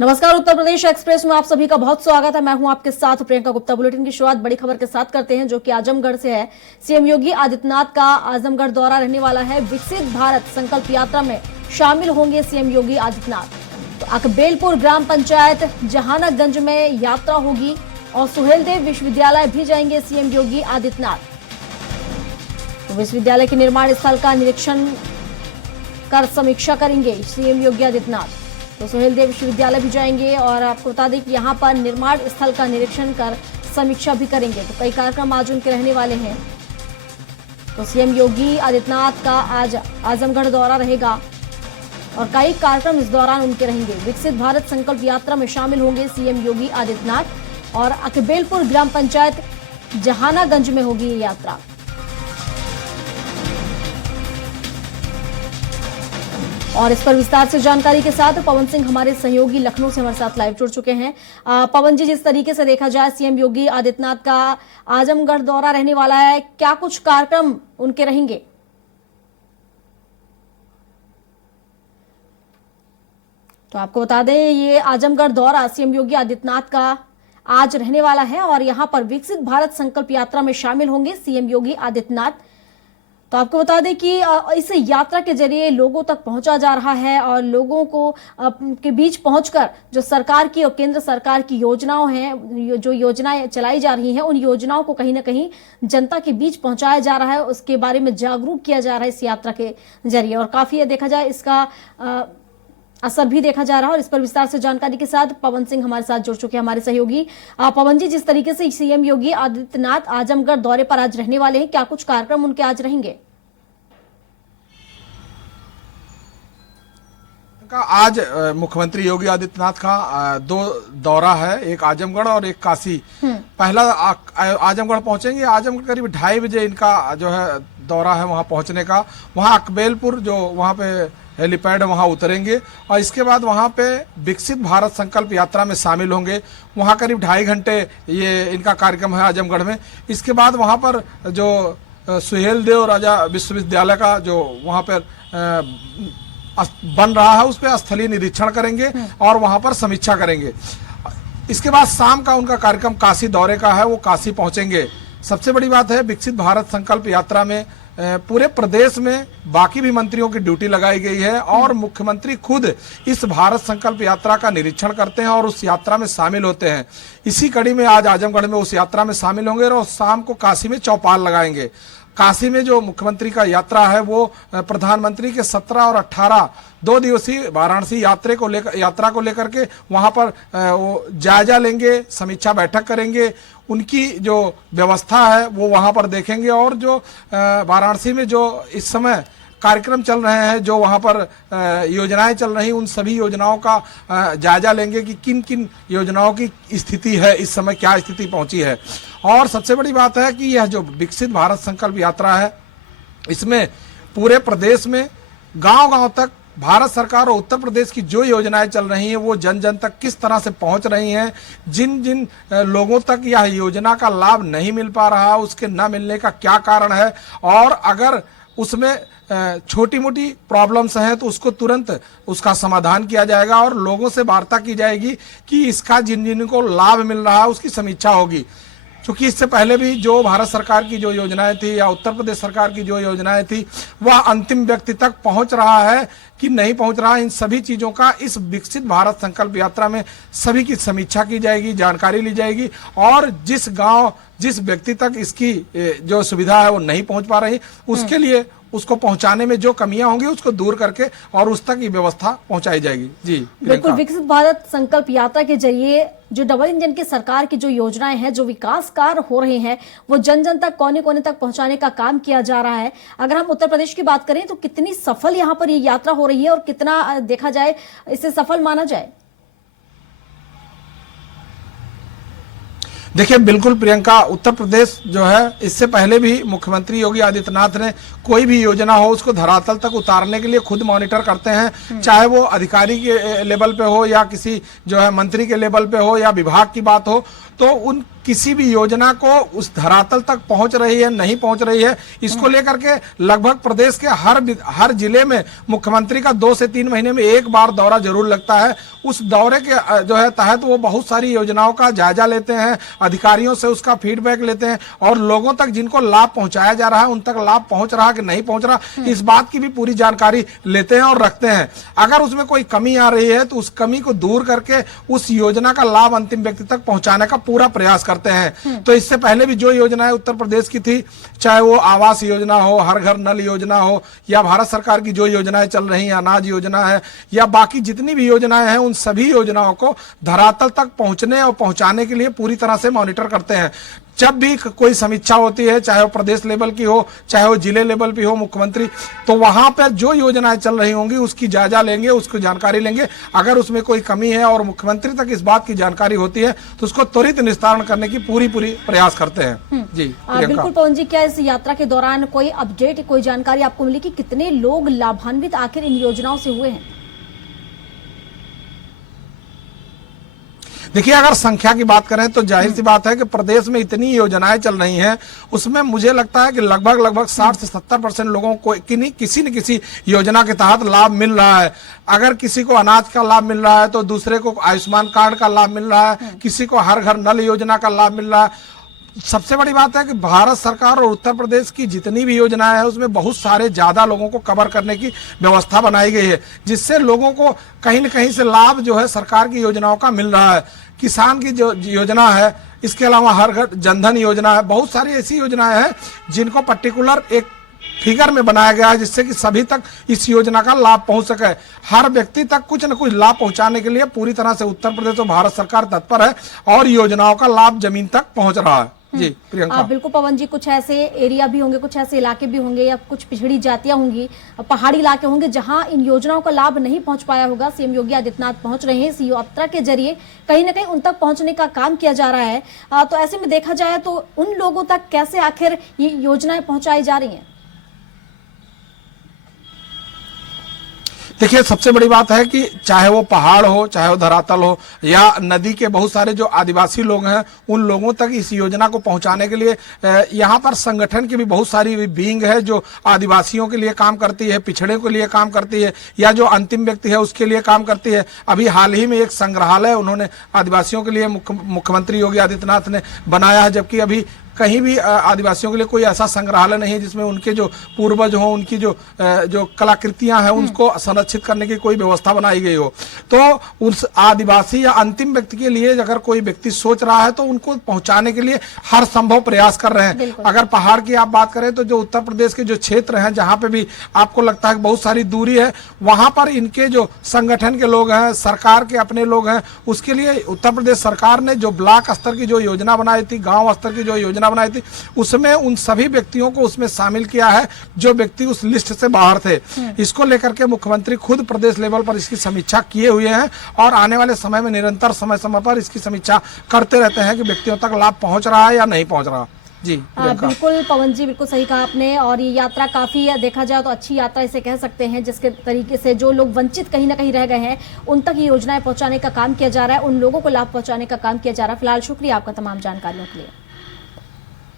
नमस्कार, उत्तर प्रदेश एक्सप्रेस में आप सभी का बहुत स्वागत है। मैं हूं आपके साथ प्रियंका गुप्ता। बुलेटिन की शुरुआत बड़ी खबर के साथ करते हैं, जो कि आजमगढ़ से है। सीएम योगी आदित्यनाथ का आजमगढ़ दौरा रहने वाला है। विकसित भारत संकल्प यात्रा में शामिल होंगे सीएम योगी आदित्यनाथ। तो अकबेलपुर ग्राम पंचायत जहानागंज में यात्रा होगी और सुहेलदेव विश्वविद्यालय भी जाएंगे सीएम योगी आदित्यनाथ। तो विश्वविद्यालय के निर्माण स्थल का निरीक्षण कर समीक्षा करेंगे सीएम योगी आदित्यनाथ। तो सुहेलदेव विश्वविद्यालय भी जाएंगे और आपको बता दें कि यहां पर निर्माण स्थल का निरीक्षण कर समीक्षा भी करेंगे। तो कई कार्यक्रम आज उनके रहने वाले हैं। तो सीएम योगी आदित्यनाथ का आज आजमगढ़ दौरा रहेगा और कई कार्यक्रम इस दौरान उनके रहेंगे। विकसित भारत संकल्प यात्रा में शामिल होंगे सीएम योगी आदित्यनाथ और अकबेलपुर ग्राम पंचायत जहानागंज में होगी ये यात्रा। और इस पर विस्तार से जानकारी के साथ पवन सिंह हमारे सहयोगी लखनऊ से हमारे साथ लाइव जुड़ चुके हैं। पवन जी, जिस तरीके से देखा जाए सीएम योगी आदित्यनाथ का आजमगढ़ दौरा रहने वाला है, क्या कुछ कार्यक्रम उनके रहेंगे? तो आपको बता दें, ये आजमगढ़ दौरा सीएम योगी आदित्यनाथ का आज रहने वाला है और यहां पर विकसित भारत संकल्प यात्रा में शामिल होंगे सीएम योगी आदित्यनाथ। तो आपको बता दें कि इस यात्रा के जरिए लोगों तक पहुंचा जा रहा है और लोगों को के बीच पहुंचकर जो सरकार की और केंद्र सरकार की योजनाओं हैं, जो योजनाएं चलाई जा रही हैं, उन योजनाओं को कहीं ना कहीं जनता के बीच पहुंचाया जा रहा है, उसके बारे में जागरूक किया जा रहा है इस यात्रा के जरिए। और काफी देखा जाए इसका असर भी देखा जा रहा है। और इस पर विस्तार से जानकारी के साथ पवन सिंह हमारे साथ जुड़ चुके हैं, हमारे सहयोगी। पवन जी, जिस तरीके से सीएम योगी आदित्यनाथ आजमगढ़ दौरे पर आज रहने वाले हैं, क्या कुछ कार्यक्रम उनके आज रहेंगे? आज मुख्यमंत्री योगी आदित्यनाथ का दो दौरा है, एक आजमगढ़ और एक काशी। पहला आजमगढ़ पहुंचेंगे। आजमगढ़ करीब 2:30 बजे इनका जो है दौरा है वहां पहुंचने का। वहां अकबेलपुर जो वहां पे हेलीपैड, वहां उतरेंगे और इसके बाद वहां पे विकसित भारत संकल्प यात्रा में शामिल होंगे। वहां करीब 2.5 घंटे ये इनका कार्यक्रम है आजमगढ़ में। इसके बाद वहां पर जो सुहेलदेव राजा विश्वविद्यालय का जो वहां पर बन रहा है उस पर स्थलीय निरीक्षण करेंगे और वहां पर समीक्षा करेंगे। इसके बाद शाम का उनका कार्यक्रम काशी दौरे का है, वो काशी पहुंचेंगे। सबसे बड़ी बात है, विकसित भारत संकल्प यात्रा में पूरे प्रदेश में बाकी भी मंत्रियों की ड्यूटी लगाई गई है और मुख्यमंत्री खुद इस भारत संकल्प यात्रा का निरीक्षण करते हैं और उस यात्रा में शामिल होते हैं। इसी कड़ी में आज आजमगढ़ में उस यात्रा में शामिल होंगे और शाम को काशी में चौपाल लगाएंगे। काशी में जो मुख्यमंत्री का यात्रा है वो प्रधानमंत्री के 17 और 18 2 दिवसीय वाराणसी यात्रा को लेकर के वहां पर वो जायजा लेंगे, समीक्षा बैठक करेंगे। उनकी जो व्यवस्था है वो वहां पर देखेंगे और जो वाराणसी में जो इस समय कार्यक्रम चल रहे हैं, जो वहां पर योजनाएं चल रही, उन सभी योजनाओं का जायजा लेंगे कि किन किन योजनाओं की स्थिति है, इस समय क्या स्थिति पहुंची है। और सबसे बड़ी बात है कि यह जो विकसित भारत संकल्प यात्रा है, इसमें पूरे प्रदेश में गांव-गांव तक भारत सरकार और उत्तर प्रदेश की जो योजनाएं चल रही हैं वो जन जन तक किस तरह से पहुंच रही हैं, जिन जिन लोगों तक यह योजना का लाभ नहीं मिल पा रहा, उसके न मिलने का क्या कारण है और अगर उसमें छोटी मोटी प्रॉब्लम्स हैं तो उसको तुरंत उसका समाधान किया जाएगा और लोगों से वार्ता की जाएगी कि इसका जिन जिन को लाभ मिल रहा है उसकी समीक्षा होगी। क्योंकि इससे पहले भी जो भारत सरकार की जो योजनाएं थी या उत्तर प्रदेश सरकार की जो योजनाएं थी वह अंतिम व्यक्ति तक पहुंच रहा है कि नहीं पहुंच रहा, इन सभी चीजों का इस विकसित भारत संकल्प यात्रा में सभी की समीक्षा की जाएगी, जानकारी ली जाएगी और जिस गांव जिस व्यक्ति तक इसकी जो सुविधा है वो नहीं पहुंच पा रही, उसके लिए उसको पहुंचाने में जो कमियां होंगी उसको दूर करके और उस तक ये व्यवस्था पहुंचाई जाएगी। जी बिल्कुल, विकसित भारत संकल्प यात्रा के जरिए जो डबल इंजन की सरकार की जो योजनाएं हैं, जो विकास कार्य हो रहे हैं, वो जन जन तक कोने कोने तक पहुंचाने का काम किया जा रहा है। अगर हम उत्तर प्रदेश की बात करें तो कितनी सफल यहाँ पर ये यात्रा हो रही है और कितना देखा जाए इसे सफल माना जाए? देखिए, बिल्कुल प्रियंका, उत्तर प्रदेश जो है इससे पहले भी मुख्यमंत्री योगी आदित्यनाथ ने कोई भी योजना हो उसको धरातल तक उतारने के लिए खुद मॉनिटर करते हैं, चाहे वो अधिकारी के लेवल पे हो या किसी जो है मंत्री के लेवल पे हो या विभाग की बात हो, तो उन किसी भी योजना को उस धरातल तक पहुंच रही है नहीं पहुंच रही है, इसको लेकर के लगभग प्रदेश के हर जिले में मुख्यमंत्री का 2 से 3 महीने में एक बार दौरा जरूर लगता है। उस दौरे के जो है तहत वो बहुत सारी योजनाओं का जायजा लेते हैं, अधिकारियों से उसका फीडबैक लेते हैं और लोगों तक जिनको लाभ पहुंचाया जा रहा है उन तक लाभ पहुंच रहा कि नहीं पहुंच रहा, इस बात की भी पूरी जानकारी लेते हैं और रखते हैं। अगर उसमें कोई कमी आ रही है तो उस कमी को दूर करके उस योजना का लाभ अंतिम व्यक्ति तक पहुंचाने का पूरा प्रयास करते हैं। तो इससे पहले भी जो योजनाएं उत्तर प्रदेश की थी, चाहे वो आवास योजना हो, हर घर नल योजना हो, या भारत सरकार की जो योजनाएं चल रही हैं, अनाज योजना है, या बाकी जितनी भी योजनाएं हैं, उन सभी योजनाओं को धरातल तक पहुंचने और पहुंचाने के लिए पूरी तरह से मॉनिटर करते हैं। जब भी कोई समीक्षा होती है, चाहे वो प्रदेश लेवल की हो, चाहे वो जिले लेवल की हो, मुख्यमंत्री, तो वहां पर जो योजनाएं चल रही होंगी उसकी जायजा लेंगे, उसको जानकारी लेंगे। अगर उसमें कोई कमी है और मुख्यमंत्री तक इस बात की जानकारी होती है तो उसको त्वरित निस्तारण करने की पूरी प्रयास करते हैं। जी बिल्कुल पवन जी, क्या इस यात्रा के दौरान कोई अपडेट, कोई जानकारी आपको मिली कि कितने लोग लाभान्वित आखिर इन योजनाओं से हुए हैं? देखिए, अगर संख्या की बात करें तो जाहिर सी बात है कि प्रदेश में इतनी योजनाएं चल रही हैं, उसमें मुझे लगता है कि लगभग 60 से 70% लोगों को किसी न किसी योजना के तहत लाभ मिल रहा है। अगर किसी को अनाज का लाभ मिल रहा है तो दूसरे को आयुष्मान कार्ड का लाभ मिल रहा है, किसी को हर घर नल योजना का लाभ मिल रहा है। सबसे बड़ी बात है कि भारत सरकार और उत्तर प्रदेश की जितनी भी योजनाएं हैं उसमें बहुत सारे ज्यादा लोगों को कवर करने की व्यवस्था बनाई गई है, जिससे लोगों को कहीं न कहीं से लाभ जो है सरकार की योजनाओं का मिल रहा है। किसान की जो योजना है, इसके अलावा हर घर जनधन योजना है, बहुत सारी ऐसी योजनाएं हैं जिनको पर्टिकुलर एक फिगर में बनाया गया है जिससे कि सभी तक इस योजना का लाभ पहुंच सके। हर व्यक्ति तक कुछ न कुछ लाभ पहुंचाने के लिए पूरी तरह से उत्तर प्रदेश और भारत सरकार तत्पर है और योजनाओं का लाभ जमीन तक पहुंच रहा है। जी प्रियंका। बिल्कुल पवन जी, कुछ ऐसे एरिया भी होंगे, कुछ ऐसे इलाके भी होंगे या कुछ पिछड़ी जातियां होंगी, पहाड़ी इलाके होंगे जहां इन योजनाओं का लाभ नहीं पहुंच पाया होगा। सीएम योगी आदित्यनाथ पहुंच रहे हैं, इस यात्रा के जरिए कहीं ना कहीं उन तक पहुंचने का काम किया जा रहा है। तो ऐसे में देखा जाए तो उन लोगों तक कैसे आखिर ये योजनाएं पहुंचाई जा रही हैं? देखिए, सबसे बड़ी बात है कि चाहे वो पहाड़ हो, चाहे वो धरातल हो, या नदी के बहुत सारे जो आदिवासी लोग हैं उन लोगों तक इस योजना को पहुंचाने के लिए यहाँ पर संगठन की भी बहुत सारी विंग है जो आदिवासियों के लिए काम करती है, पिछड़े के लिए काम करती है, या जो अंतिम व्यक्ति है उसके लिए काम करती है। अभी हाल ही में एक संग्रहालय उन्होंने आदिवासियों के लिए मुख्यमंत्री योगी आदित्यनाथ ने बनाया है, जबकि अभी कहीं भी आदिवासियों के लिए कोई ऐसा संग्रहालय नहीं है जिसमें उनके जो पूर्वज हो, उनकी जो कलाकृतियां हैं उनको संरक्षित करने की कोई व्यवस्था बनाई गई हो। तो उस आदिवासी या अंतिम व्यक्ति के लिए अगर कोई व्यक्ति सोच रहा है तो उनको पहुंचाने के लिए हर संभव प्रयास कर रहे हैं। अगर पहाड़ की आप बात करें तो जो उत्तर प्रदेश के जो क्षेत्र हैं जहां पे भी आपको लगता है कि बहुत सारी दूरी है, वहां पर इनके जो संगठन के लोग हैं, सरकार के अपने लोग हैं, उसके लिए उत्तर प्रदेश सरकार ने जो ब्लॉक स्तर की जो योजना बनाई थी, गांव स्तर की जो योजना बनाई थी, उसमें उन सभी व्यक्तियों को उसमें शामिल किया है जो व्यक्ति उस लिस्ट से बाहर थे। इसको लेकर के मुख्यमंत्री खुद प्रदेश लेवल पर इसकी समीक्षा किए हुए हैं और आने वाले समय में निरंतर समय समय पर इसकी समीक्षा करते रहते हैं कि व्यक्तियों तक लाभ पहुंच रहा है या नहीं पहुंच रहा। जी बिल्कुल पवन जी, बिल्कुल सही कहा आपने। और ये यात्रा काफी देखा जाए तो अच्छी यात्रा इसे कह सकते हैं, जिसके तरीके से जो लोग वंचित कहीं ना कहीं रह गए हैं उन तक ये योजनाएं पहुंचाने का काम किया जा रहा है, उन लोगों को लाभ पहुंचाने का काम किया जा रहा है। फिलहाल शुक्रिया आपका तमाम जानकारियों के लिए।